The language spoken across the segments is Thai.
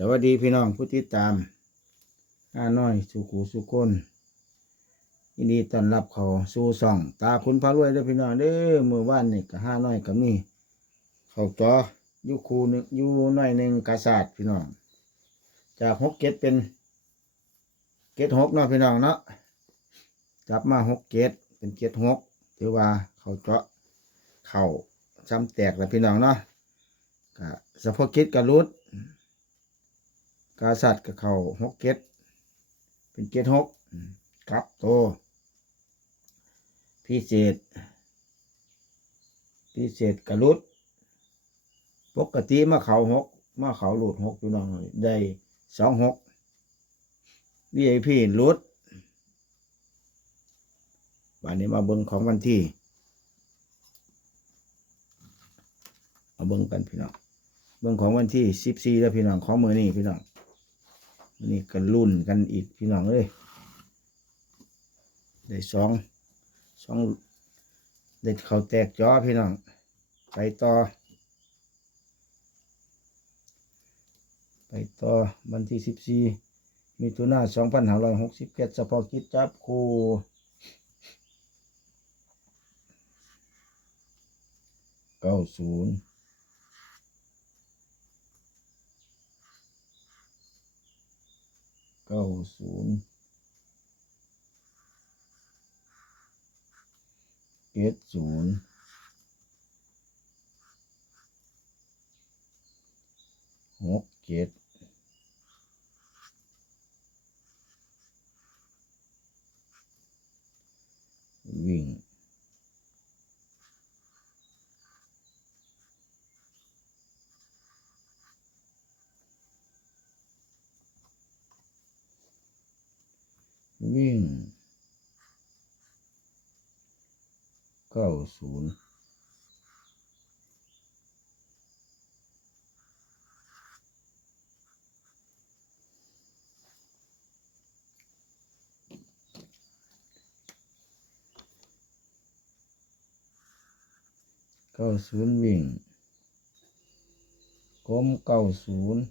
สวัสดีพี่น้องผู้ติดตามห้าน้อยสุขูสุคนยินดีต้อนรับเขาสู่ซ่อง ตาคุณพระรวยเด้พี่น้องเด้อเมื่อวานนี่ก็ห้าน้อยก็มีเขาจออยู่คูหนึงอยู่น้อยหนึ่งกาศาสตร์พี่น้อง จากหกเกตเป็น เกตหกเนาะพี่น้องเนาะกลับมาหกเกตเป็นเกตหกถือว่าเขาเจาะเข่าซ้ำแตกแล้วพี่น้องเนาะก็สะโพกเกตกระลุด กาสัตว์กับเขาหกเกตเป็นเกตหกครับโตพิเศษ พิเศษกระลุดปกติมาเขาหกมาเขาหลุดหกอยู่น้องได้สองหก VIP หลุดวันนี้มาเบิ้งของวันที่มาเบิ้งกันพี่น้องเบิ้งของวันที่สิบสี่แล้วพี่น้องของมือนี่พี่น้อง นี่กันรุ่นกันอีกพี่น้องเลยได้สองสองเด็ดเขาแตกจอพี่น้องไปต่อ ไปต่อวันที่สิบสี่มีทุนาสองพันห้าร้อยหกสิบเจ็ดเฉพาะกิจจับคูเก้าศูนย์ เก้าศูนย์เก็ดศูนย์หกเจ็ดวิ่ง วิ่งเก้าศูนย์เก้าศูนย์วิ่งกลมเก้าศูนย์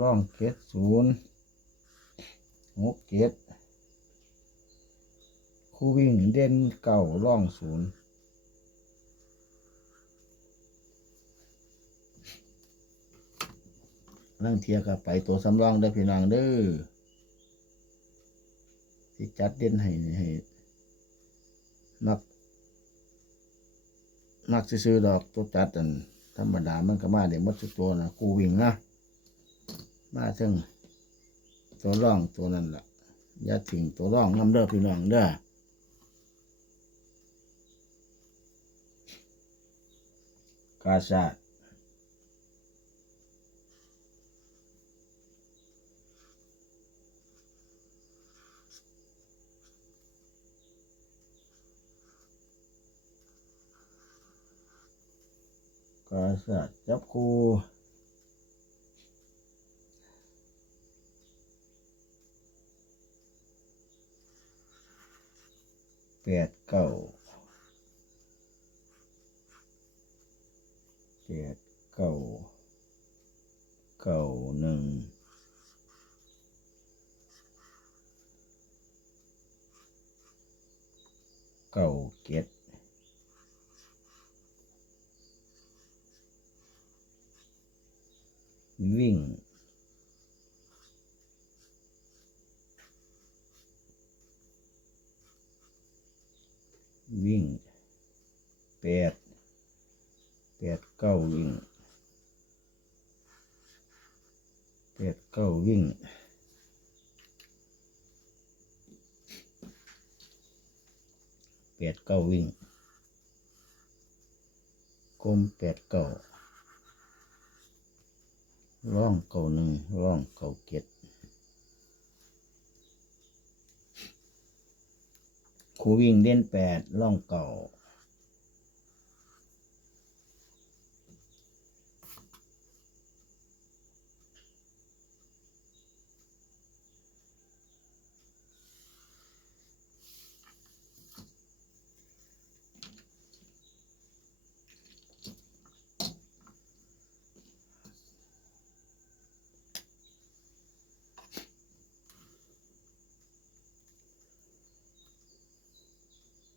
ล่องเกตศูนย์ หกเจ็ดคู่วิ่งเด่นเก่าร่องศูนย์นั่งเทียกับไปตัวสำรองได้พี่น้องเด้อที่จัดเด่นให้ให้มักมักซื้อๆดอกตัวจัดอันธรรมดามันก็มาเดี๋ยวมัดสุดตัวนะคู่วิ่งนะมาถึง ตัวร่องตัวนั้นล่ะอย่าทิ้งตัวร่องน้ำเด้อพี่น้องเด้อกาซาดกาซาดจับคู แปดเก้าแปดเก้าเก้าหนึ่งเก้าเจ็ดวิ่ง วิ่งแปดแปดเก้าวิ่งแปดเก้าวิ่งแปดเก้าวิ่งกลมแปดเก้าร่องเก้าหนึ่งร่องเก้าเจ็ด คูวิ่งเด่นแปดล่องเก่า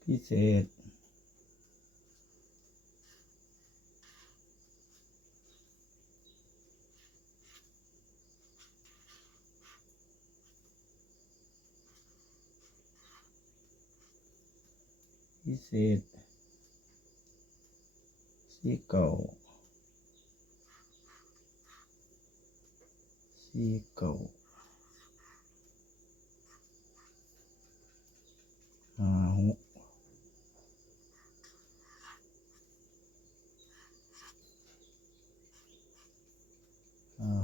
พิเศษ พิเศษสีเก่าสีเก่าห้าหก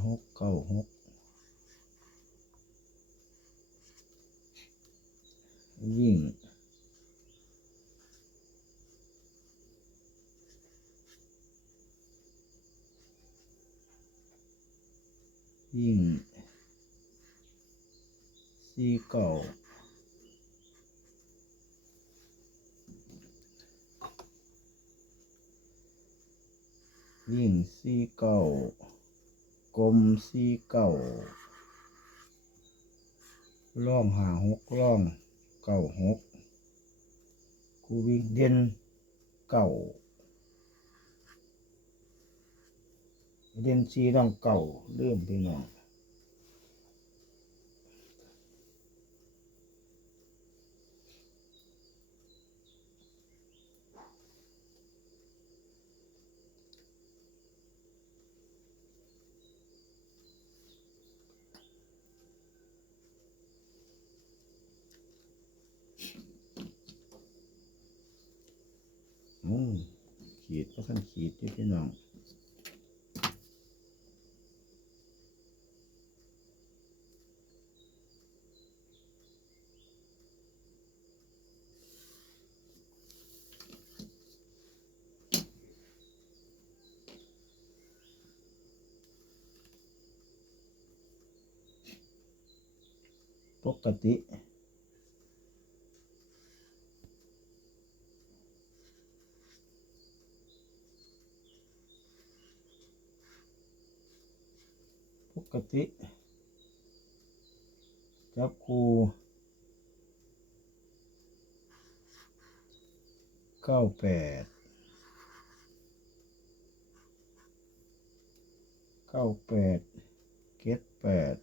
หกเก้าหกวิ่งยิ่งสีเก่ายิ่งสีเก่า กลมสีเก่าล่องหาหกล่องเก่าหกกูวิ่งเด่นเก่าเด่นสีล่องเก่าเริ่มพี่น้อง โอ้ขีดก็ขั้นขีดที่พี่น้องปกติ กติ จับคูเก้าแปดเก้าแปดเก็ดแปด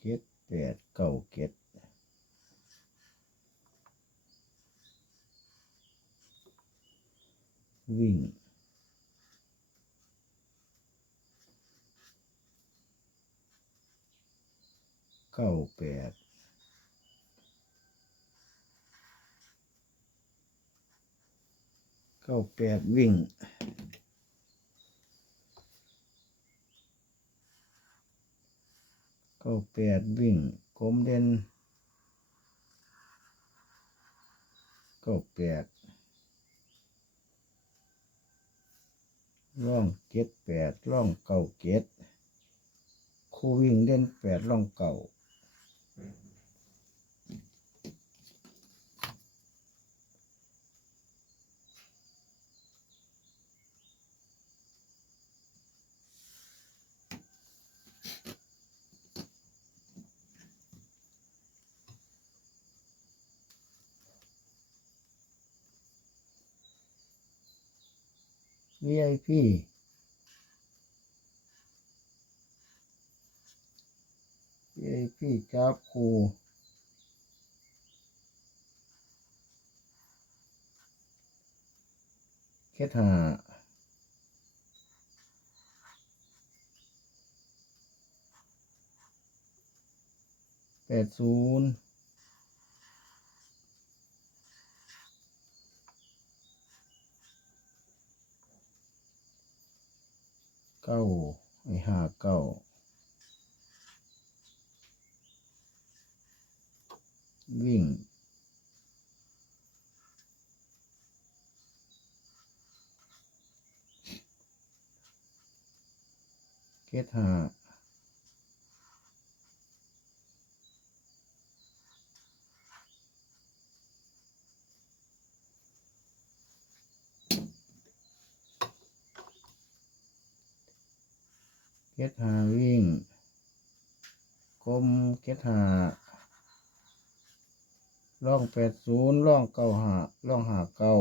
เก็ดแปดเก้าเก็ด วิ่ง เก้าแปดเก้าแปดวิ่งเก้าแปดวิ่งกลมเด่นเก้าแปด ร่องเจ็ดแปดร่องเก่าเจ็ดคู่วิ่งเล่นแปดร่องเก่า วีไอพีวีไอพีจับคู่แค่หาแปดศูนย์ เก้าไอห้าเก้าวิ่งเกตหา เกตหาวิ่งกลมเก็ดหาล่องแปดศูนย์ล่องเก้าหาล่องหาเก้า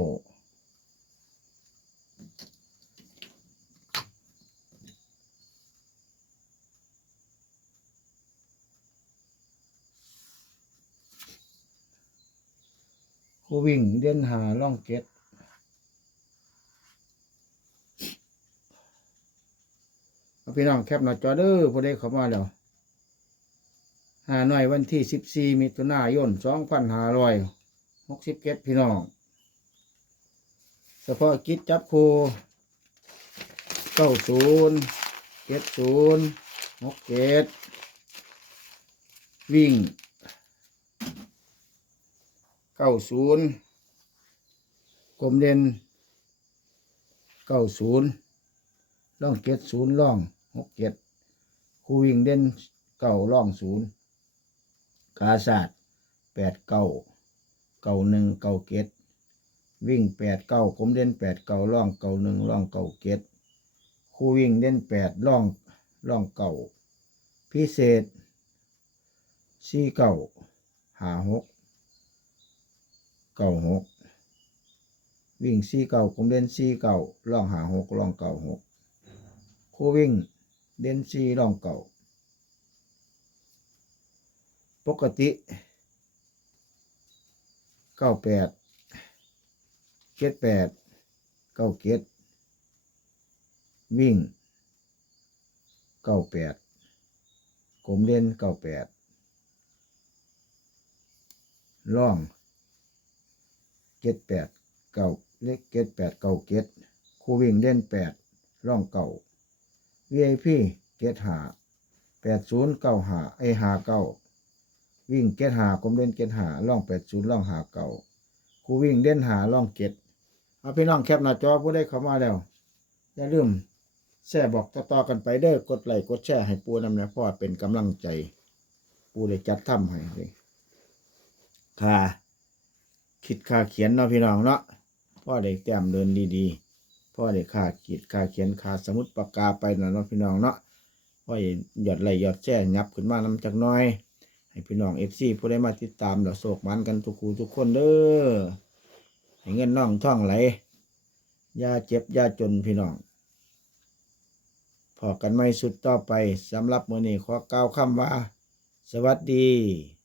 คู่วิ่งเด่นหาล่องเก็ดเอา พี่น้องแคปหน้าจอเด้อพอได้เข้ามาแล้วหาหน่อยวันที่สิบสี่มิถุนายนสองพันห้าร้อยหกสิบเจ็ดพี่น้องเฉพาะกิจจับคูเก้าศูนย์เจ็ดศูนย์หกเจ็ดวิ่งเก้าศูนย์กลมเด่นเก้าศูนย์ล่องเจ็ดศูนย์ล่อง หกเจ็ดคูวิ่งเด่นเก้าล่องศูนย์กาศาสตร์แปดเก้าเก้าหนึ่งเก้าเกตวิ่งแปดเก้าผมเด่นแปดเก้าล่องเก้าหนึ่งล่องเก้าเกตคู่วิ่งเด่นแปดล่องล่องเก้าพิเศษสี่เก้าหาหกเก้าหกวิ่งสี่เก้าผมเด่นสี่เก้าล่องหาหกล่องเก้าหกคู่วิ่ง เด่นสี่ล่องเก้าปกติเก้าแปดเจ็ดแปดเก้าเจ็ดวิ่งเก้าแปดกลมเด่นเก้าแปดล่องเจ็ดแปดเก้าเล็กเจ็ดแปดเก้าเจ็ดคูวิ่งเด่นแปดล่องเก้า VIP เจ็ดหาแปดศูนย์เก้าหาไอหาเก้าวิ่งเก็ดหากลมเล่นเก็ดหาล่องแปดศูนย์ล่องหาเก่าคูวิ่งเล่นหาล่องเก็ดเอาพี่น้องแคปหน้าจอผู้ได้เข้ามาแล้ว อย่าลืมแชร์บอกต่อๆกันไปเด้อกดไลค์กดแชร์ให้ปูนำนะเพราะว่าเป็นกำลังใจ ปูได้จัดทำให้เลยค่าคิดค่าเขียนเนาะพี่น้องเนาะพ่อได้แต้มเดินดีๆ พ่อได้ค่าขีดค่าเขียนค่าสมุดปากกาไปนะเนาะพี่น้องเนาะพ่อหยอดไหลหยอดแช่ยับขึ้นมานำจากน้อย ให้พี่น้องเอฟซีผู้ได้มาติดตามเราโศกมันกันทุกคู่ทุกคนเด้อให้เงินน้องท่องไหลยาเจ็บยาจนพี่น้องพอกันไม่สุดต่อไปสำหรับมื้อนี้ขอกล่าวคำว่า สวัสดี